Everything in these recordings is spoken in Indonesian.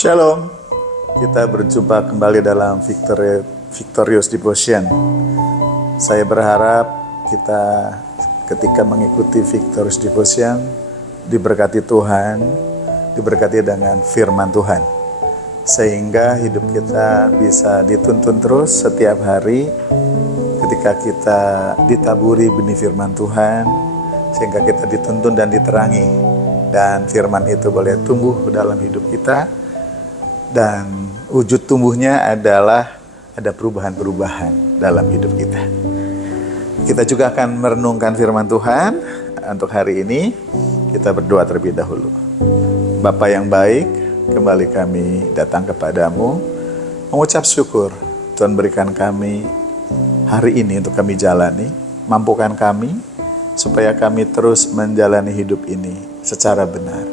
Shalom, kita berjumpa kembali dalam Victorious Devotion. Saya berharap kita ketika mengikuti Victorious Devotion diberkati Tuhan, diberkati dengan firman Tuhan, sehingga hidup kita bisa dituntun terus setiap hari ketika kita ditaburi benih firman Tuhan, sehingga kita dituntun dan diterangi, dan firman itu boleh tumbuh dalam hidup kita. Dan wujud tumbuhnya adalah ada perubahan-perubahan dalam hidup kita. Kita juga akan merenungkan firman Tuhan. Untuk hari ini kita berdoa terlebih dahulu. Bapa yang baik, kembali kami datang kepadamu mengucap syukur Tuhan berikan kami hari ini untuk kami jalani. Mampukan kami supaya kami terus menjalani hidup ini secara benar,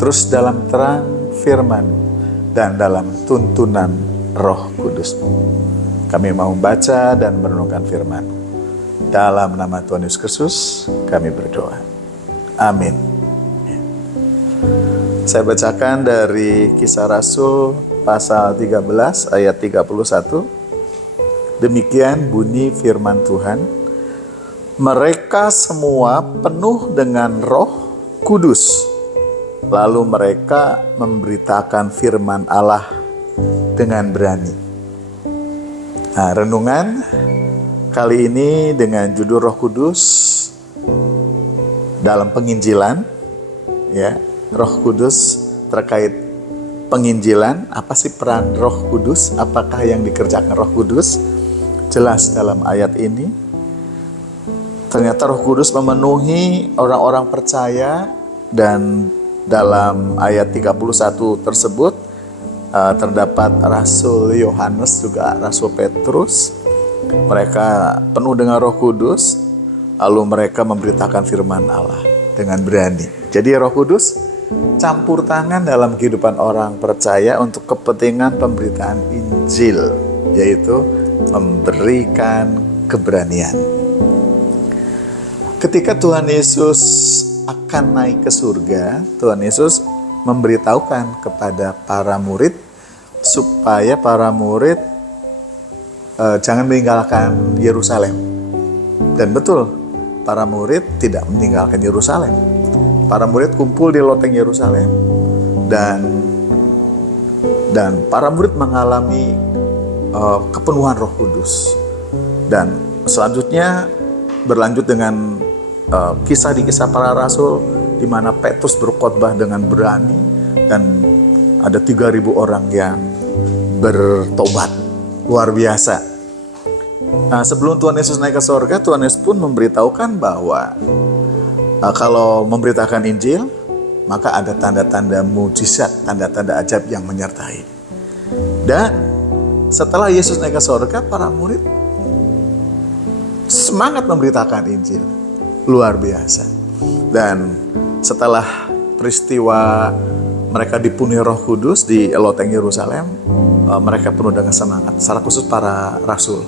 terus dalam terang firman dan dalam tuntunan Roh Kudus-Mu. Kami mau membaca dan merenungkan firman. Dalam nama Tuhan Yesus Kristus kami berdoa. Amin. Saya bacakan dari Kisah Rasul pasal 13 ayat 31. Demikian bunyi firman Tuhan. Mereka semua penuh dengan Roh Kudus. Lalu mereka memberitakan firman Allah dengan berani. Nah, renungan kali ini dengan judul Roh Kudus dalam penginjilan. Ya, Roh Kudus terkait penginjilan. Apa sih peran Roh Kudus? Apakah yang dikerjakan Roh Kudus? Jelas dalam ayat ini. Ternyata Roh Kudus memenuhi orang-orang percaya, dan dalam ayat 31 tersebut terdapat Rasul Yohanes juga Rasul Petrus. Mereka penuh dengan Roh Kudus, lalu mereka memberitakan firman Allah dengan berani. Jadi Roh Kudus campur tangan dalam kehidupan orang percaya untuk kepentingan pemberitaan Injil, yaitu memberikan keberanian. Ketika Tuhan Yesus akan naik ke surga, Tuhan Yesus memberitahukan kepada para murid supaya para murid jangan meninggalkan Yerusalem. Dan betul, para murid tidak meninggalkan Yerusalem. Para murid kumpul di loteng Yerusalem, dan para murid mengalami kepenuhan Roh Kudus. Dan selanjutnya berlanjut dengan kisah di Kisah Para Rasul, di mana Petrus berkhotbah dengan berani dan ada 3.000 orang yang bertobat. Luar biasa. Nah, sebelum Tuhan Yesus naik ke surga, Tuhan Yesus pun memberitahukan bahwa kalau memberitakan Injil, maka ada tanda-tanda mujizat, tanda-tanda ajaib yang menyertai. Dan setelah Yesus naik ke surga, para murid semangat memberitakan Injil. Luar biasa. Dan setelah peristiwa mereka dipenuhi Roh Kudus di loteng Yerusalem, mereka penuh dengan semangat, secara khusus para rasul.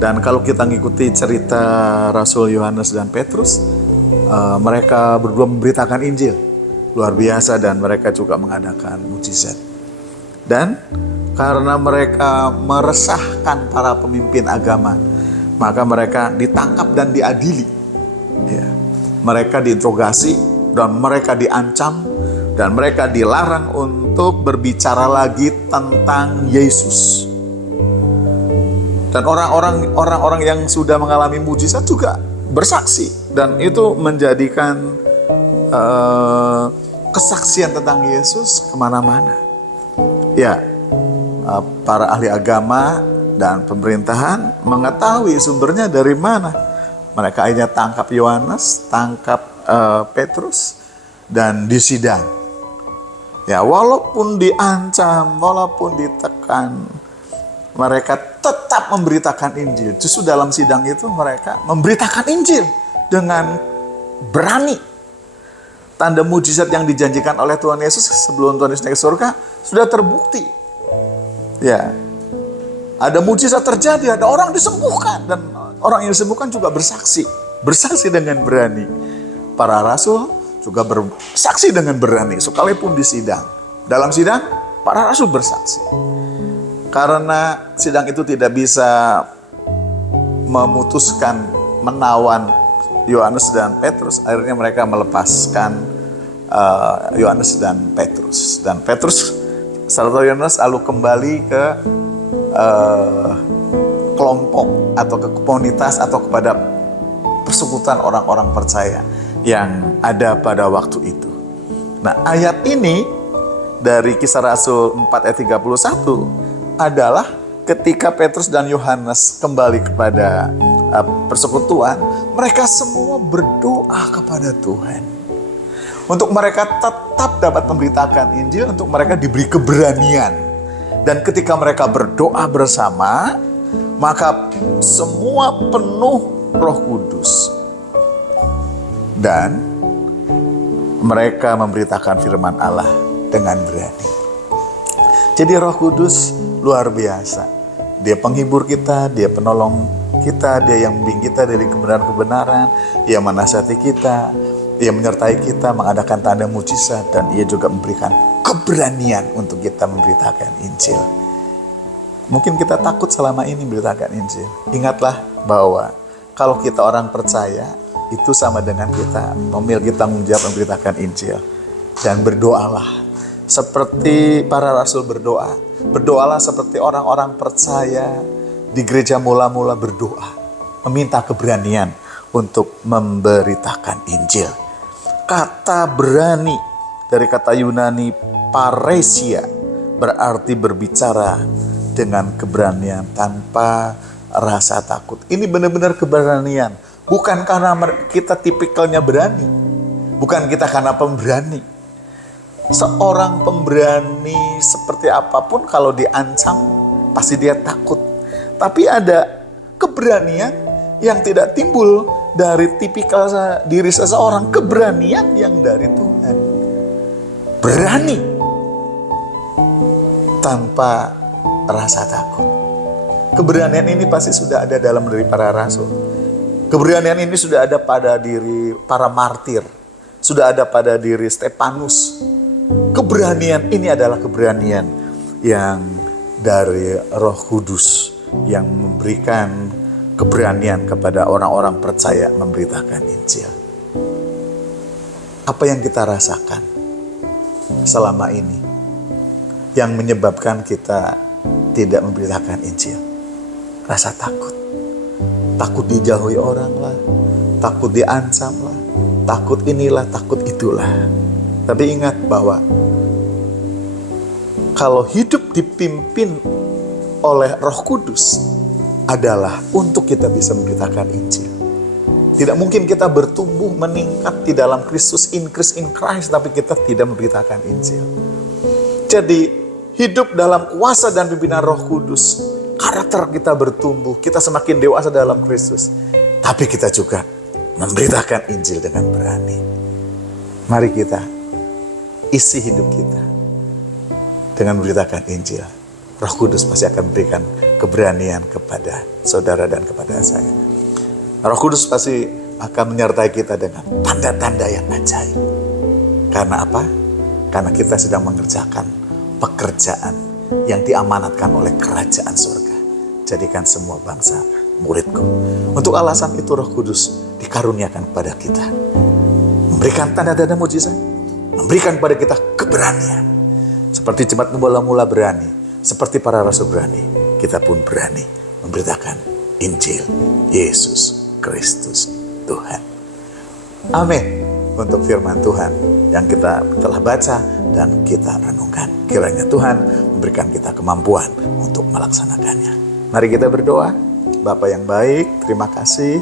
Dan kalau kita ngikuti cerita Rasul Yohanes dan Petrus, mereka berdua memberitakan Injil. Luar biasa, dan mereka juga mengadakan mujizat. Dan karena mereka meresahkan para pemimpin agama, maka mereka ditangkap dan diadili. Ya, mereka diinterogasi dan mereka diancam, dan mereka dilarang untuk berbicara lagi tentang Yesus. Dan orang-orang yang sudah mengalami mujizat juga bersaksi, dan itu menjadikan kesaksian tentang Yesus kemana-mana. Ya, para ahli agama dan pemerintahan mengetahui sumbernya dari mana. Mereka akhirnya tangkap Yohanes, tangkap Petrus, dan disidang. Ya, walaupun diancam, walaupun ditekan, mereka tetap memberitakan Injil. Justru dalam sidang itu mereka memberitakan Injil dengan berani. Tanda mujizat yang dijanjikan oleh Tuhan Yesus sebelum Tuhan Yesus naik ke surga sudah terbukti. Ya, ada mujizat terjadi, ada orang disembuhkan, dan orang yang disembuhkan juga bersaksi dengan berani. Para rasul juga bersaksi dengan berani, sekalipun di sidang. Dalam sidang, Para rasul bersaksi. Karena sidang itu tidak bisa memutuskan menawan Yohanes dan Petrus, akhirnya mereka melepaskan Yohanes dan Petrus. Dan Petrus serta Yohanes lalu kembali ke kelompok atau ke komunitas atau kepada persekutuan orang-orang percaya yang ada pada waktu itu. Nah, ayat ini dari Kisah Rasul 4 ayat 31 adalah ketika Petrus dan Yohanes kembali kepada persekutuan, mereka semua berdoa kepada Tuhan. Untuk mereka tetap dapat memberitakan Injil, untuk mereka diberi keberanian. Dan ketika mereka berdoa bersama, maka semua penuh Roh Kudus. Dan mereka memberitakan firman Allah dengan berani. Jadi Roh Kudus luar biasa. Dia penghibur kita, dia penolong kita, dia yang membimbing kita dari kebenaran-kebenaran, dia menasihati kita, dia menyertai kita, mengadakan tanda mujizat, dan ia juga memberikan keberanian untuk kita memberitakan Injil. Mungkin kita takut selama ini memberitakan Injil. Ingatlah bahwa kalau kita orang percaya, itu sama dengan kita memiliki tanggung jawab memberitakan Injil. Dan berdoalah seperti para rasul berdoa. Berdoalah seperti orang-orang percaya di gereja mula-mula berdoa, meminta keberanian untuk memberitakan Injil. Kata berani dari kata Yunani paresia berarti berbicara dengan keberanian tanpa rasa takut. Ini benar-benar keberanian. Bukan karena kita tipikalnya berani. Bukan kita karena pemberani. Seorang pemberani seperti apapun kalau diancam pasti dia takut. Tapi ada keberanian yang tidak timbul dari tipikal diri seseorang, keberanian yang dari Tuhan. Berani tanpa rasa takut. Keberanian ini pasti sudah ada dalam diri para rasul. Keberanian ini sudah ada pada diri para martir, sudah ada pada diri Stefanus. Keberanian ini adalah keberanian yang dari Roh Kudus yang memberikan keberanian kepada orang-orang percaya memberitakan Injil. Apa yang kita rasakan selama ini yang menyebabkan kita tidak memberitakan Injil? Rasa takut. Takut dijauhi orang lah, takut diancam lah, takut inilah, takut itulah. Tapi ingat bahwa kalau hidup dipimpin oleh Roh Kudus adalah untuk kita bisa memberitakan Injil. Tidak mungkin kita bertumbuh meningkat di dalam Kristus, increase in Christ, tapi kita tidak memberitakan Injil. Jadi hidup dalam kuasa dan pimpinan Roh Kudus, karakter kita bertumbuh, kita semakin dewasa dalam Kristus. Tapi kita juga memberitakan Injil dengan berani. Mari kita isi hidup kita dengan memberitakan Injil. Roh Kudus pasti akan berikan keberanian kepada saudara dan kepada saya. Roh Kudus pasti akan menyertai kita dengan tanda-tanda yang ajaib. Karena apa? Karena kita sedang mengerjakan pekerjaan yang diamanatkan oleh kerajaan surga. Jadikan semua bangsa muridku. Untuk alasan itu Roh Kudus dikaruniakan kepada kita. Memberikan tanda-tanda mujizat. Memberikan kepada kita keberanian. Seperti jemaat mula-mula berani. Seperti para rasul berani. Kita pun berani memberitakan Injil Yesus Kristus Tuhan. Amin. Untuk firman Tuhan yang kita telah baca dan kita renungkan. Kiranya Tuhan memberikan kita kemampuan untuk melaksanakannya. Mari kita berdoa. Bapa yang baik, terima kasih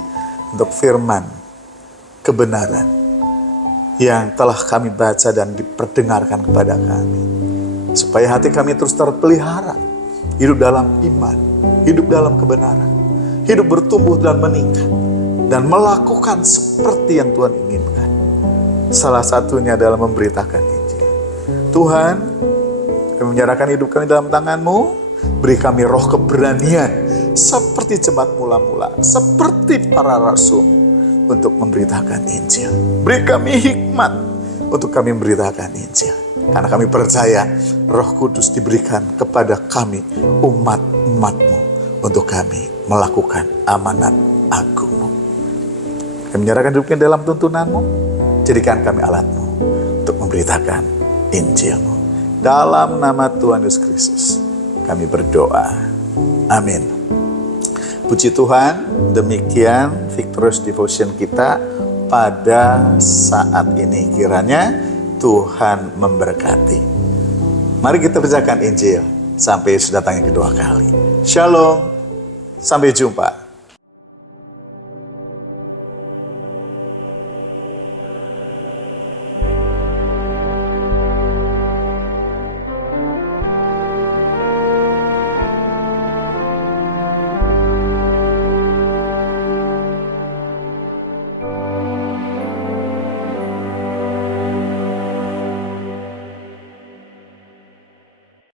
untuk firman kebenaran yang telah kami baca dan diperdengarkan kepada kami. Supaya hati kami terus terpelihara, hidup dalam iman, hidup dalam kebenaran, hidup bertumbuh dan meningkat, dan melakukan seperti yang Tuhan inginkan. Salah satunya adalah memberitakan Injil. Tuhan, kami menyerahkan hidup kami dalam tangan-Mu, beri kami roh keberanian, seperti jemaat mula-mula, seperti para rasul, untuk memberitakan Injil. Beri kami hikmat untuk kami memberitakan Injil. Karena kami percaya Roh Kudus diberikan kepada kami, umat-umat-Mu, untuk kami melakukan amanat agung-Mu. Kami menyerahkan hidup kami dalam tuntunan-Mu, jadikan kami alat-Mu untuk memberitakan Injil-Mu. Dalam nama Tuhan Yesus Kristus kami berdoa. Amin. Puji Tuhan, demikian Victorious Devotion kita pada saat ini. Kiranya Tuhan memberkati. Mari kita bacakan Injil sampai Yesus datang yang kedua kali. Shalom, sampai jumpa.